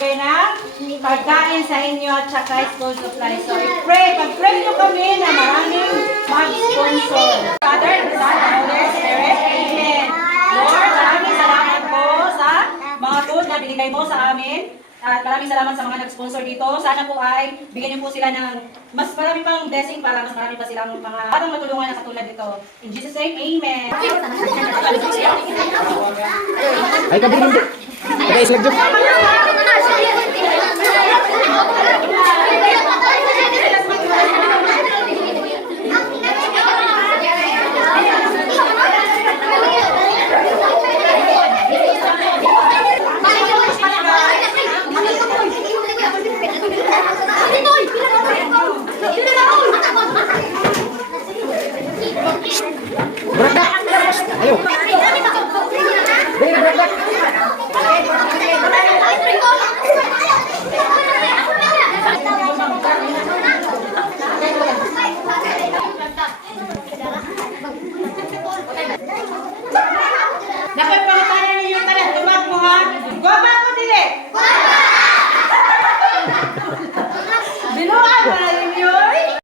magbigay ng pagkain sa inyo at saka school supplies. So, pag-pray nyo kami na maraming mag-sponsor. Father, Son, and Holy Spirit, Amen. Lord, maraming salamat po sa mga food na binigay mo sa amin. At maraming salamat sa mga nag-sponsor dito. Sana po ay bigyan niyo po sila ng mas marami pang blessing para mas marami pa silang mga parang matulungan na katulad dito. In Jesus' name, Amen. Ay, kabili hindi. Pagka-islag dyan. Berat. Ayo. Berat, berat. Dapat pangatanan ninyo tanan, tumak mo ha. Guwapa ko dili.